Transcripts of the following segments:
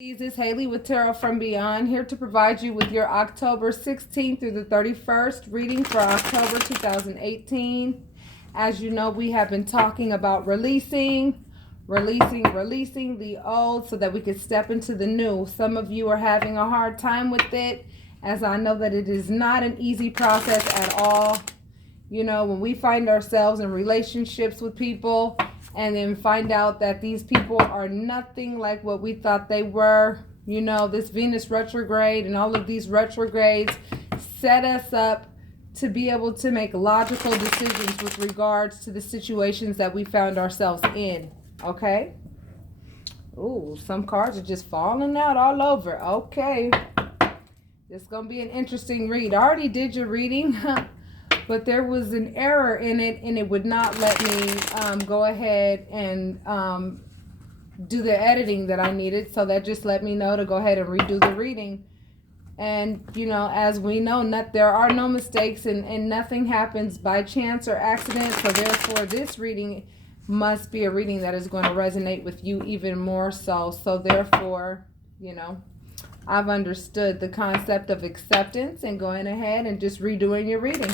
This is Haley with Tarot from Beyond, here to provide you with your October 16th through the 31st reading for October 2018. As you know, we have been talking about releasing the old so that we can step into the new. Some of you are having a hard time with it, as I know that it is not an easy process at all. You know, when we find ourselves in relationships with people and then find out that these people are nothing like what we thought they were. You know, this Venus retrograde and all of these retrogrades set us up to be able to make logical decisions with regards to the situations that we found ourselves in. Okay? Ooh, some cards are just falling out all over. Okay. This is going to be an interesting read. I already did your reading. But there was an error in it, and it would not let me go ahead and do the editing that I needed. So that just let me know to go ahead and redo the reading. And, you know, as we know, there are no mistakes, and nothing happens by chance or accident. So therefore, this reading must be a reading that is going to resonate with you even more so. So therefore, you know, I've understood the concept of acceptance and going ahead and just redoing your reading.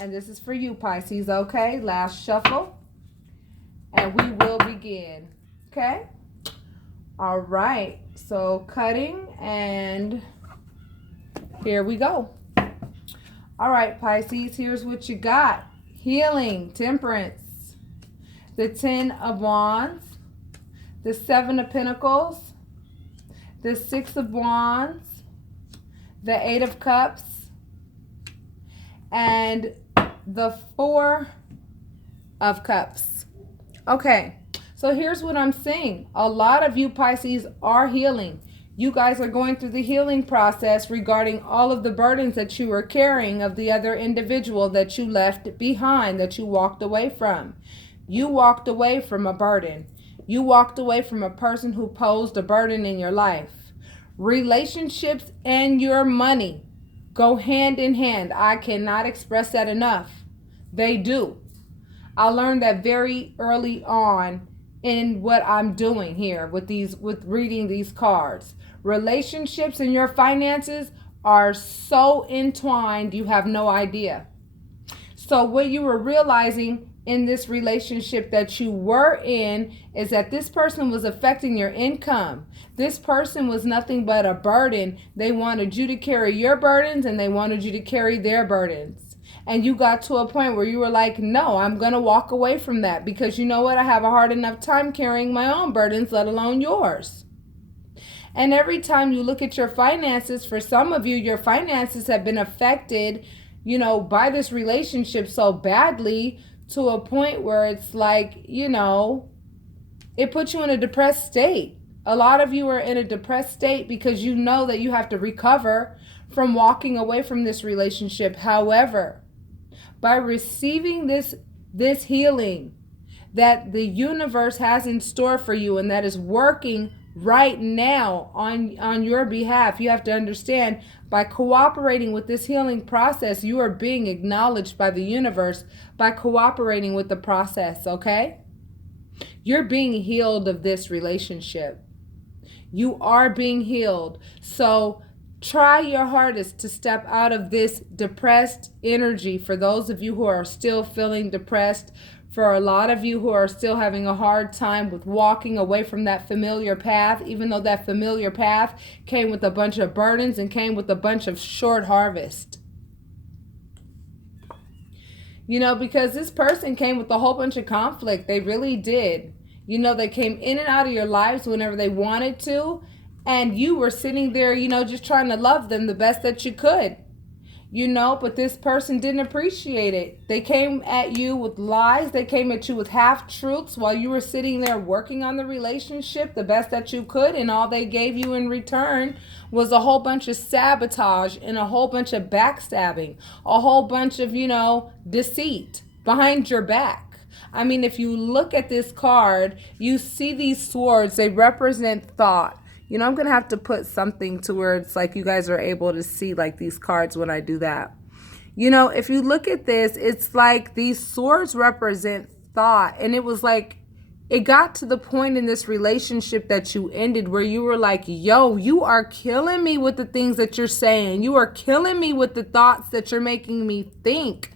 And this is for you, Pisces, okay? Last shuffle. And we will begin, okay? All right. So cutting, and here we go. All right, Pisces, here's what you got. Healing, temperance, the 10 of Wands, the 7 of Pentacles, the 6 of Wands, the 8 of Cups, and the 4 of Cups. Okay, so here's what I'm seeing. A lot of you Pisces are healing. You guys are going through the healing process regarding all of the burdens that you were carrying of the other individual that you left behind, that you walked away from. You walked away from a burden. You walked away from a person who posed a burden in your life. Relationships and your money go hand in hand. I cannot express that enough. They do. I learned that very early on in what I'm doing here with reading these cards. Relationships and your finances are so entwined, you have no idea. So what you were realizing in this relationship that you were in is that this person was affecting your income. This person was nothing but a burden. They wanted you to carry your burdens, and they wanted you to carry their burdens. And you got to a point where you were like, no, I'm going to walk away from that, because you know what? I have a hard enough time carrying my own burdens, let alone yours. And every time you look at your finances, for some of you, your finances have been affected, you know, by this relationship so badly, to a point where it's like, you know, it puts you in a depressed state. A lot of you are in a depressed state because you know that you have to recover from walking away from this relationship. However, by receiving this healing that the universe has in store for you, and that is working right now on your behalf, you have to understand, by cooperating with this healing process, you are being acknowledged by the universe by cooperating with the process, okay? You're being healed of this relationship. You are being healed. So try your hardest to step out of this depressed energy. For those of you who are still feeling depressed, for a lot of you who are still having a hard time with walking away from that familiar path, even though that familiar path came with a bunch of burdens and came with a bunch of short harvest. You know, because this person came with a whole bunch of conflict. They really did. You know, they came in and out of your lives whenever they wanted to. And you were sitting there, you know, just trying to love them the best that you could. You know, but this person didn't appreciate it. They came at you with lies. They came at you with half-truths while you were sitting there working on the relationship the best that you could. And all they gave you in return was a whole bunch of sabotage and a whole bunch of backstabbing. A whole bunch of, you know, deceit behind your back. I mean, if you look at this card, you see these swords. They represent thought. You know, I'm going to have to put something to where it's like you guys are able to see like these cards when I do that. You know, if you look at this, it's like these swords represent thought. And it was like it got to the point in this relationship that you ended where you were like, yo, you are killing me with the things that you're saying. You are killing me with the thoughts that you're making me think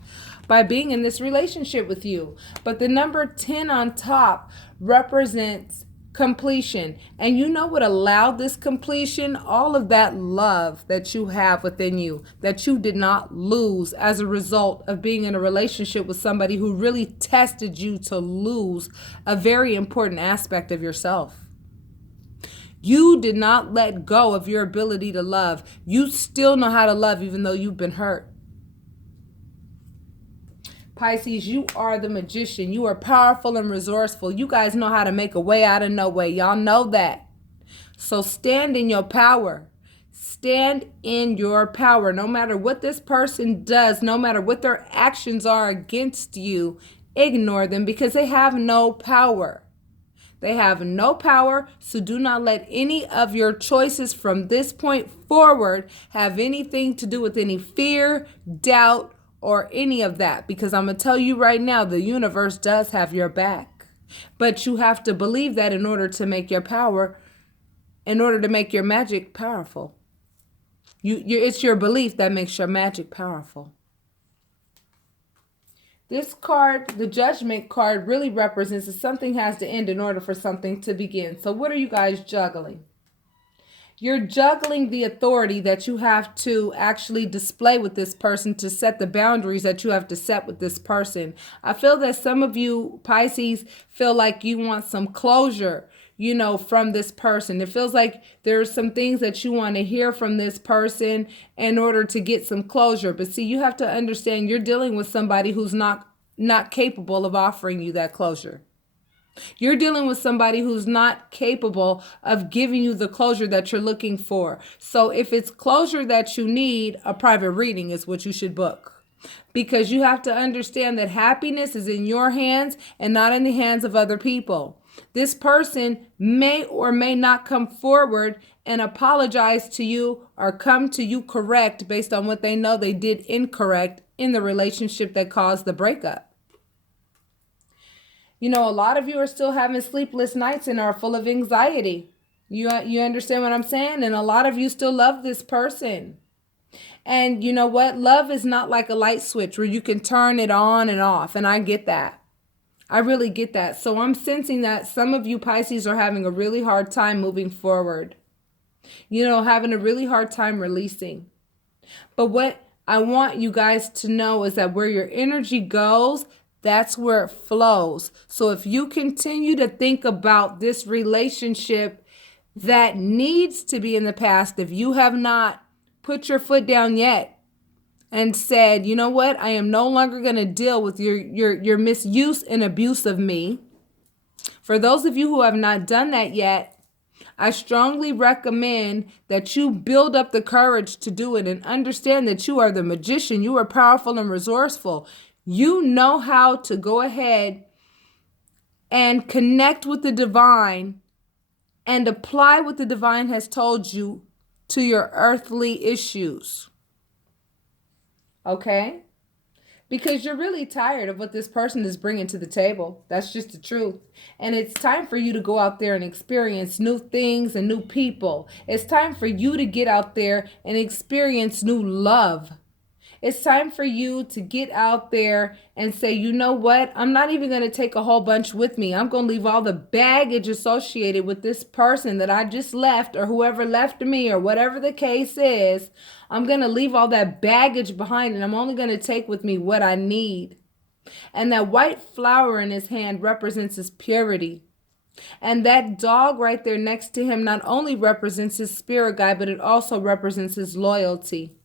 by being in this relationship with you. But the number 10 on top represents completion. And you know what allowed this completion? All of that love that you have within you that you did not lose as a result of being in a relationship with somebody who really tested you to lose a very important aspect of yourself. You did not let go of your ability to love. You still know how to love even though you've been hurt. Pisces, you are the magician. You are powerful and resourceful. You guys know how to make a way out of no way. Y'all know that. So stand in your power. Stand in your power. No matter what this person does, no matter what their actions are against you, ignore them because they have no power. They have no power, so do not let any of your choices from this point forward have anything to do with any fear, doubt, or any of that, because I'm going to tell you right now, the universe does have your back. But you have to believe that in order to make your magic powerful. It's your belief that makes your magic powerful. This card, the Judgment card, really represents that something has to end in order for something to begin. So what are you guys juggling? You're juggling the authority that you have to actually display with this person to set the boundaries that you have to set with this person. I feel that some of you Pisces feel like you want some closure, from this person. It feels like there's some things that you want to hear from this person in order to get some closure. But see, you have to understand you're dealing with somebody who's not capable of offering you that closure. You're dealing with somebody who's not capable of giving you the closure that you're looking for. So if it's closure that you need, a private reading is what you should book. Because you have to understand that happiness is in your hands and not in the hands of other people. This person may or may not come forward and apologize to you or come to you correct based on what they know they did incorrect in the relationship that caused the breakup. A lot of you are still having sleepless nights and are full of anxiety. You understand what I'm saying? And a lot of you still love this person. And you know what? Love is not like a light switch where you can turn it on and off. And I get that. I really get that. So I'm sensing that some of you Pisces are having a really hard time moving forward. Having a really hard time releasing. But what I want you guys to know is that where your energy goes, that's where it flows. So if you continue to think about this relationship that needs to be in the past, if you have not put your foot down yet and said, you know what, I am no longer going to deal with your misuse and abuse of me. For those of you who have not done that yet, I strongly recommend that you build up the courage to do it and understand that you are the magician. You are powerful and resourceful. You know how to go ahead and connect with the divine and apply what the divine has told you to your earthly issues. Okay? Because you're really tired of what this person is bringing to the table. That's just the truth. And it's time for you to go out there and experience new things and new people. It's time for you to get out there and experience new love. It's time for you to get out there and say, you know what? I'm not even going to take a whole bunch with me. I'm going to leave all the baggage associated with this person that I just left or whoever left me or whatever the case is. I'm going to leave all that baggage behind and I'm only going to take with me what I need. And that white flower in his hand represents his purity. And that dog right there next to him not only represents his spirit guide, but it also represents his loyalty.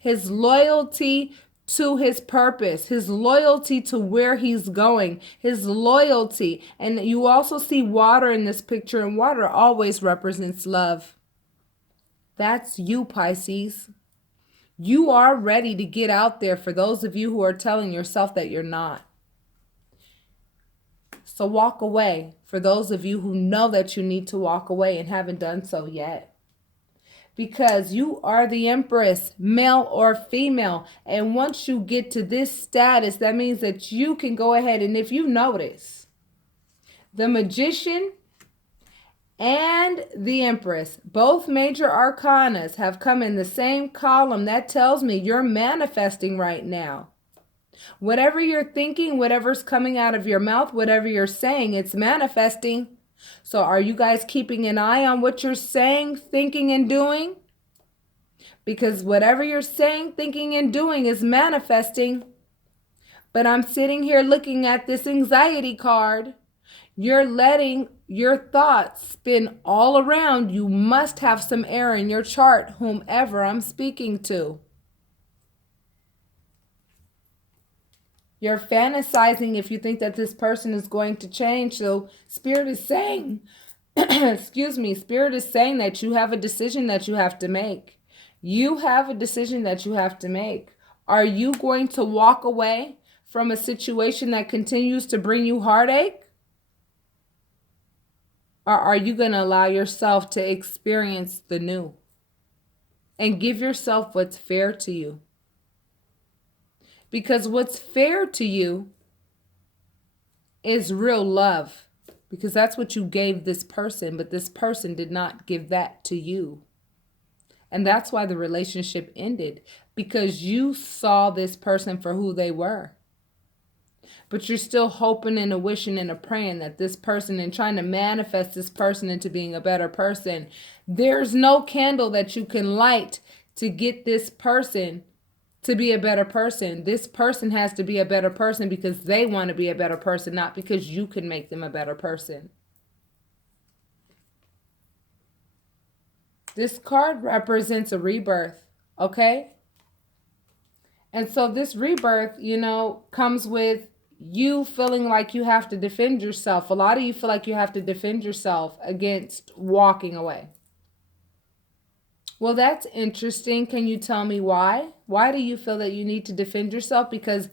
His loyalty to his purpose, his loyalty to where he's going, his loyalty. And you also see water in this picture, and water always represents love. That's you, Pisces. You are ready to get out there for those of you who are telling yourself that you're not. So walk away for those of you who know that you need to walk away and haven't done so yet. Because you are the Empress, male or female. And once you get to this status, that means that you can go ahead and if you notice The Magician and the Empress, both major arcanas, have come in the same column. That tells me you're manifesting right now. Whatever you're thinking, whatever's coming out of your mouth, whatever you're saying, it's manifesting. So are you guys keeping an eye on what you're saying, thinking, and doing? Because whatever you're saying, thinking, and doing is manifesting. But I'm sitting here looking at this anxiety card. You're letting your thoughts spin all around. You must have some air in your chart, whomever I'm speaking to. You're fantasizing if you think that this person is going to change. So Spirit is saying, excuse me, Spirit is saying that you have a decision that you have to make. You have a decision that you have to make. Are you going to walk away from a situation that continues to bring you heartache? Or are you going to allow yourself to experience the new and give yourself what's fair to you? Because what's fair to you is real love. Because that's what you gave this person, but this person did not give that to you. And that's why the relationship ended. Because you saw this person for who they were. But you're still hoping and a wishing and a praying that this person, and trying to manifest this person into being a better person. There's no candle that you can light to get this person to be a better person. This person has to be a better person because they want to be a better person, not because you can make them a better person. This card represents a rebirth, okay? And so this rebirth, comes with you feeling like you have to defend yourself. A lot of you feel like you have to defend yourself against walking away. Well, that's interesting. Can you tell me why? Why do you feel that you need to defend yourself? Because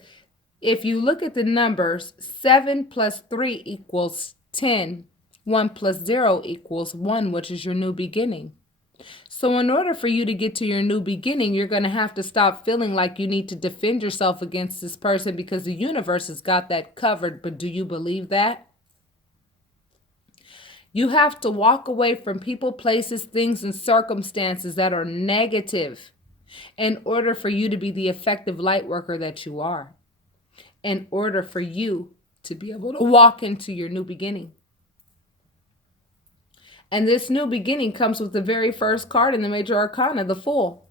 if you look at the numbers, 7 plus 3 equals 10. 1 plus 0 equals 1, which is your new beginning. So in order for you to get to your new beginning, you're going to have to stop feeling like you need to defend yourself against this person, because the universe has got that covered. But do you believe that? You have to walk away from people, places, things, and circumstances that are negative in order for you to be the effective light worker that you are. In order for you to be able to walk into your new beginning. And this new beginning comes with the very first card in the major arcana, the Fool.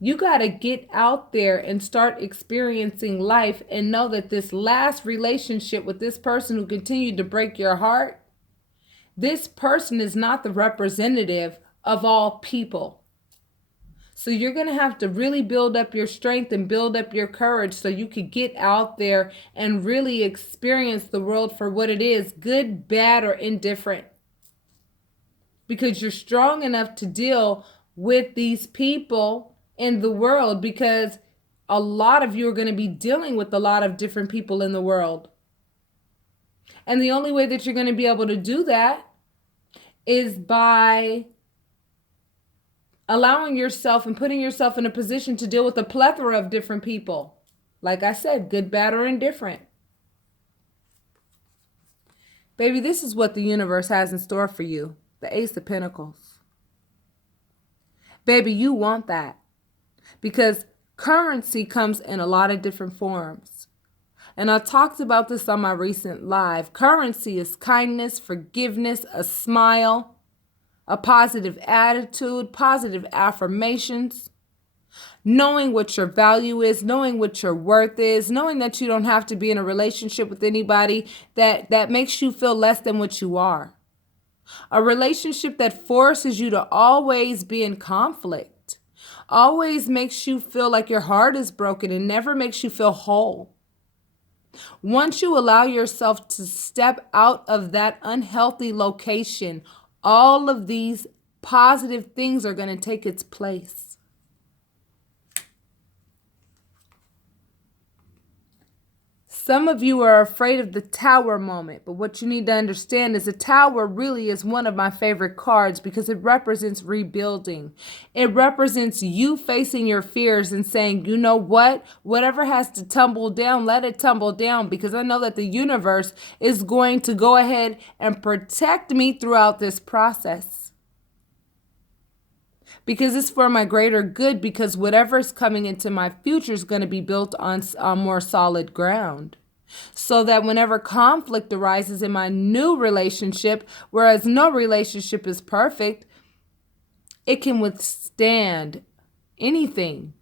You got to get out there and start experiencing life and know that this last relationship with this person who continued to break your heart, this person is not the representative of all people. So you're going to have to really build up your strength and build up your courage so you could get out there and really experience the world for what it is, good, bad, or indifferent. Because you're strong enough to deal with these people in the world, because a lot of you are going to be dealing with a lot of different people in the world. And the only way that you're going to be able to do that is by allowing yourself and putting yourself in a position to deal with a plethora of different people. Like I said, good, bad, or indifferent. Baby, this is what the universe has in store for you. The Ace of Pentacles. Baby, you want that. Because currency comes in a lot of different forms. And I talked about this on my recent live. Currency is kindness, forgiveness, a smile, a positive attitude, positive affirmations, knowing what your value is, knowing what your worth is, knowing that you don't have to be in a relationship with anybody that makes you feel less than what you are. A relationship that forces you to always be in conflict, always makes you feel like your heart is broken and never makes you feel whole. Once you allow yourself to step out of that unhealthy location, all of these positive things are going to take its place. Some of you are afraid of the tower moment, but what you need to understand is the tower really is one of my favorite cards because it represents rebuilding. It represents you facing your fears and saying, you know what? Whatever has to tumble down, let it tumble down, because I know that the universe is going to go ahead and protect me throughout this process. Because it's for my greater good, because whatever is coming into my future is going to be built on more solid ground. So that whenever conflict arises in my new relationship, whereas no relationship is perfect, it can withstand anything.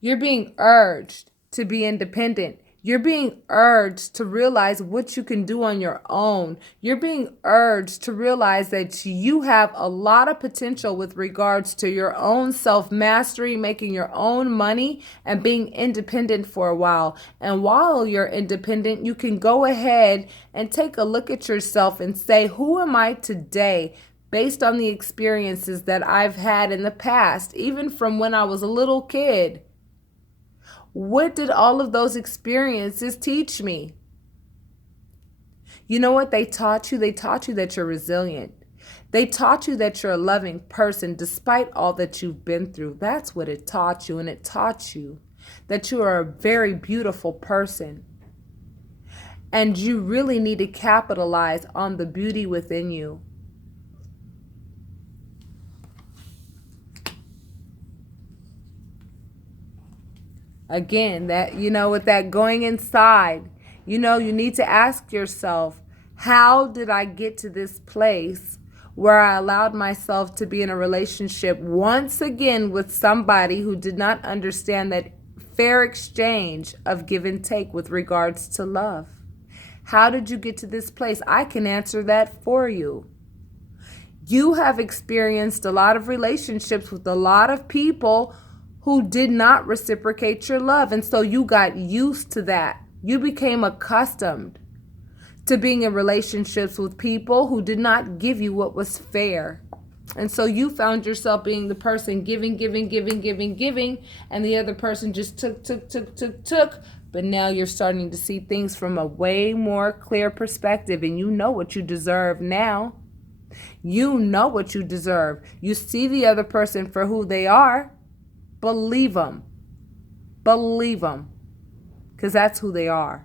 You're being urged to be independent. You're being urged to realize what you can do on your own. You're being urged to realize that you have a lot of potential with regards to your own self-mastery, making your own money, and being independent for a while. And while you're independent, you can go ahead and take a look at yourself and say, who am I today? Based on the experiences that I've had in the past, even from when I was a little kid. What did all of those experiences teach me? You know what they taught you? They taught you that you're resilient. They taught you that you're a loving person despite all that you've been through. That's what it taught you. And it taught you that you are a very beautiful person. And you really need to capitalize on the beauty within you. Again, that, with that going inside, you need to ask yourself, how did I get to this place where I allowed myself to be in a relationship once again with somebody who did not understand that fair exchange of give and take with regards to love? How did you get to this place? I can answer that for you. You have experienced a lot of relationships with a lot of people who did not reciprocate your love. And so you got used to that. You became accustomed to being in relationships with people who did not give you what was fair. And so you found yourself being the person giving, and the other person just took. But now you're starting to see things from a way more clear perspective, and you know what you deserve now. You know what you deserve. You see the other person for who they are. Believe them. Believe them. Because that's who they are.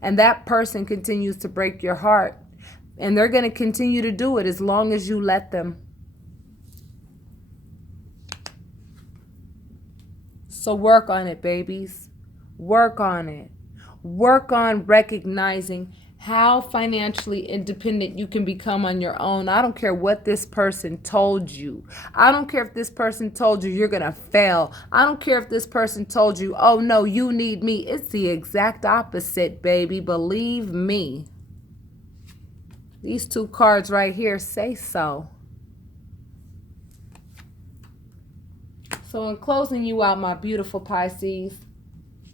And that person continues to break your heart. And they're going to continue to do it as long as you let them. So work on it, babies. Work on it. Work on recognizing how financially independent you can become on your own. I don't care what this person told you. I don't care if this person told you you're going to fail. I don't care if this person told you, oh no, you need me. It's the exact opposite, baby. Believe me. These two cards right here say so. So in closing you out, my beautiful Pisces,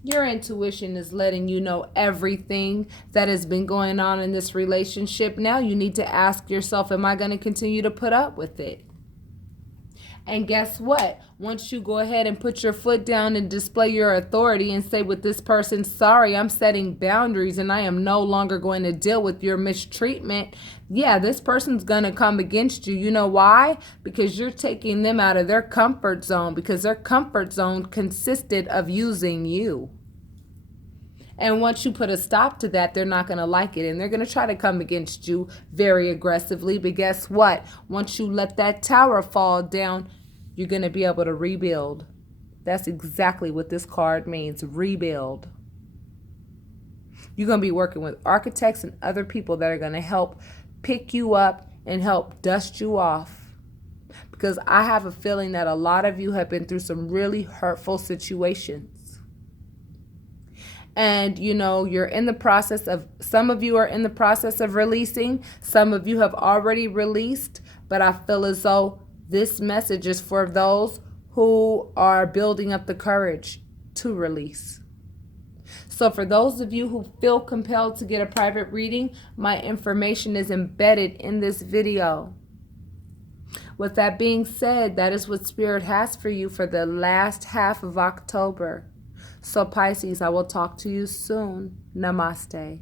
your intuition is letting you know everything that has been going on in this relationship. Now you need to ask yourself, am I going to continue to put up with it? And guess what? Once you go ahead and put your foot down and display your authority and say with this person, sorry, I'm setting boundaries and I am no longer going to deal with your mistreatment. Yeah, this person's going to come against you. You know why? Because you're taking them out of their comfort zone, because their comfort zone consisted of using you. And once you put a stop to that, they're not going to like it. And they're going to try to come against you very aggressively. But guess what? Once you let that tower fall down, you're going to be able to rebuild. That's exactly what this card means. Rebuild. You're going to be working with architects and other people that are going to help pick you up and help dust you off. Because I have a feeling that a lot of you have been through some really hurtful situations. And, you're in the process of, some of you are in the process of releasing. Some of you have already released. But I feel as though this message is for those who are building up the courage to release. So for those of you who feel compelled to get a private reading, my information is embedded in this video. With that being said, that is what Spirit has for you for the last half of October. So Pisces, I will talk to you soon. Namaste.